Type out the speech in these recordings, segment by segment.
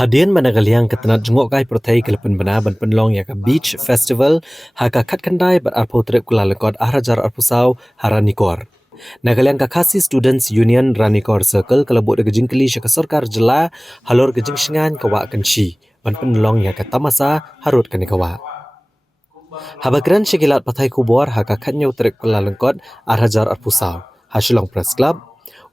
Hadian managaliang ketenat jengok kai prothai kelepen bena ban penlong ya ka beach festival haka khat khandai bar arpo trip kula lekot ahrajar arpusau haranikor. Nagaliang ka khasi students union ranikor circle kelebut de gejing keli syaka sarkar jela halor gejing shingan kawa kenshi ban penlong ya ka tamasa harut kanikawa. Habagran syikilat pathai kubor haka khatnyau trip kula lekot ahrajar arpusau. Hashilong Press Club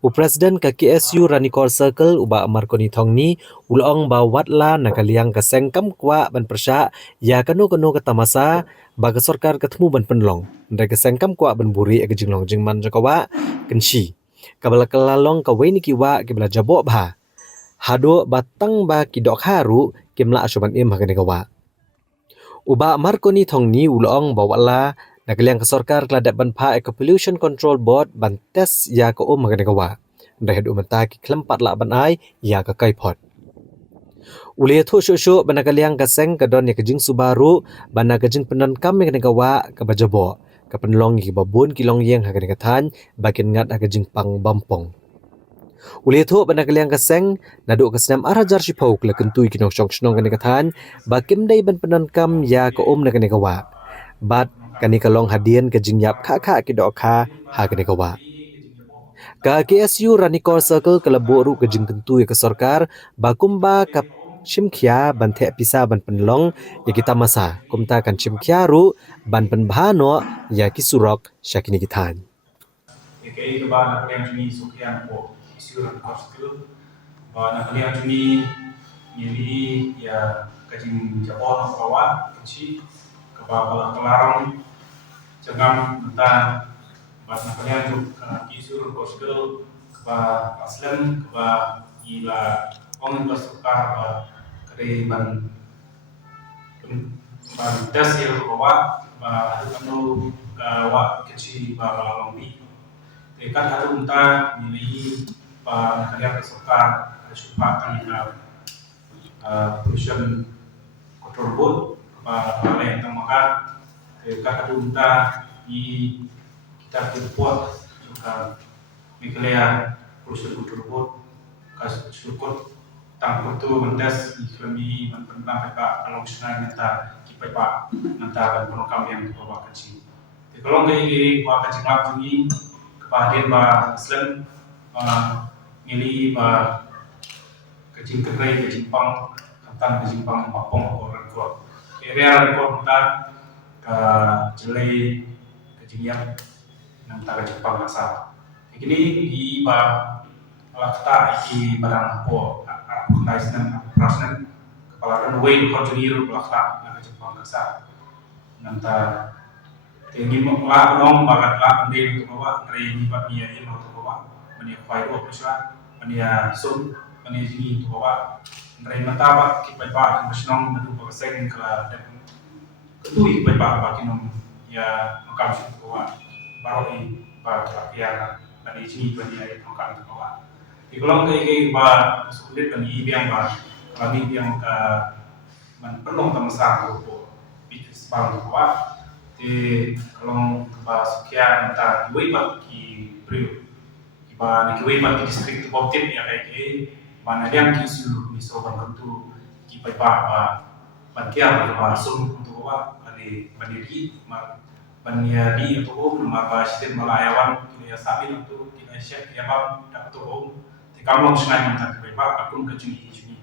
Presiden ka KSU Ranikor Circle uba Marconi Thongni ulong ba watla nakaliang ka sengkam kwa ban persya ya kanu ka tamasa ba ka sarkar ketemu ban penlong ndai ka sengkam kwa ban buri ag jinglong jingman jakawa kenshi kabala kalalong ka weni kiwa kibla jabo bha hado batang ba kidok haru kimla asuban im hakane kawa uba Marconi Thongni ulong ba watla nakaliang ka sarkar kladat ban pha Eco Pollution Control Board ban tes ya ka hakane kawa Rehed umenta ki kelempat lak ban ai ya ka kai pot. Uli thu shu banakaliang kaseng kadon ya kejing Subaru bana kejing penan kam yang negawa ka bajabo. Ka penlong ki babun kilong yang ha ka than bakin ngat ha kejing pang bampong. Uli thu banakaliang kaseng nadu kesenam arajar sipau kla kentui kinong syong snong ka than bakim dai ban penan kam ya ka na ka negawa. Bat kani kalong hadian kejing yap kha ki dok kha ha ka negawa. Ka KSU Ranikor Circle kelebuk ru kejing tentu ya ke sarkar bakumba kap shimkhia ban the pisa ban penlong ya kita masa kumta kan shimkhia ru ban penbhano ya kisurok syakini kithan. Kaya ba nakaliang juni sukyan po isuran kostu ba nakaliang juni mili ya kajing Japon kawan kecil kebab kelarang jangan mentah bas nakaliang juk isuran kostu keba aslen keba ila orang bersukar ba kare ban tes ya kawa ba kanu wa kecil ba long ni Dekat harum ta nilai pa nakaliang kesukaan supa kanina pollution control board pa balai tamakan dekat harum ta i kita report juga mikalaya pollution control board kas syukur tangkut tu mendas ikhlami menpenang pa kalau sungai neta kipai pa neta program yang bawa kecil kalau ngai bawa kecil lap ni kemudian ba Islam mili ba kecing kerai kecing pang tentang kecing pang papong orang kuat. Area rekod kita ke jelai kecing yang nanti kecing pang asal. Ini di ba lakta di barang po naisnan prasnan kepala runway rekod junior lakta kecing pang asal. Nanti Ini muklah nong bagat lah pendiri untuk bawa dari nipat dia ini untuk bawa menia kuai dua persen menia sum menia ini untuk bawa dari mata kita bawa dan bersenang mendu persen ke dan ketui kita bawa kinong ya makam untuk bawa baru ini bawa terakhir dan di sini menia itu makam untuk bawa di kolong ke bawa sulit dan ini yang bawa kami yang ke penuh temasah untuk bisnis baru bawa thì kalau bahas sekian entah kiwaibat ki brio iba ni kiwaibat ki distrik tu bautin ya kayak ini mana yang kisu miso bantu ki pai pa ban kia ba sum untuk ba bani bandiri ma bania di itu ma ba sistem malayawan ki ya sabi itu ki syek ya ba tak tu thì kamu sengaja nak pai pa akun ke juni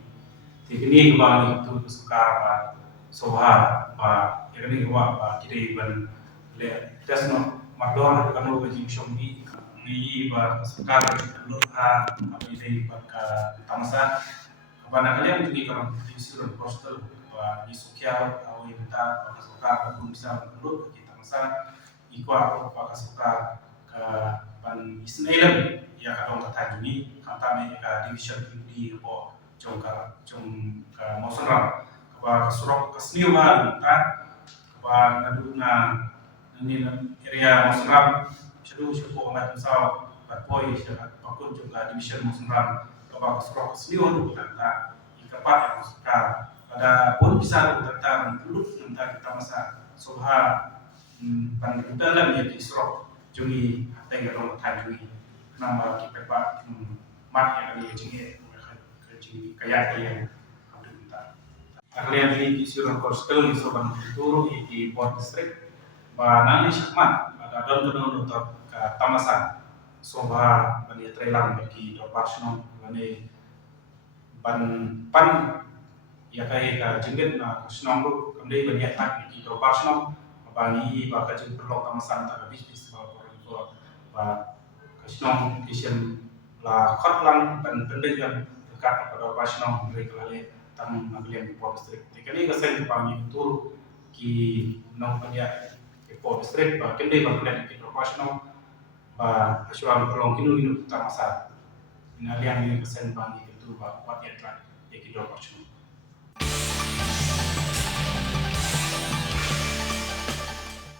thì ini ba itu sukar ba soha ba ya ni wa ba kiri ban le tesno madon kanu ba jing shombi ni ba sekar lu ha abi dei ba ka tamsa bana kalian tuni kan disuruh postal ba isukia au inta ba sekar ba bisa lu kita masa ikwa ba ka sekar ka ban isnailan ya ka dong kata juni kata me ka division di bo jongka mosra ba surok kasniwa ta ba naduna ini area Musram sedu syukur amat misal patpoi syarat pakun juga division Musram kebak surok seliun tentang ikapat yang suka pada pun bisa tentang dulu tentang kita masa subha pan dalam ya di surok jumi hatai garong tanjui nama kita pak mat yang di jinge kayak yang Kalian ini di surang korskel di soban turu di Port District ba nani shakman ada don untuk tamasan soba bani trailang bagi operasional bani ban pan ya kai ka jengget na snong lu kembali banyak tak di operasional bani ba ka jeng perlu tamasan tak habis bis ba ba ka snong kisem la khotlang ban pendengan dekat pada operasional mereka lale tang naglian di Port District. Kali ka sen pangi tur ki nong panya di Port District ba kende ba kalian di operasional ba hasuam pelong kinu tak masa. Inalian ini ka sen pangi itu ba kuat ya tran ya ki operasional.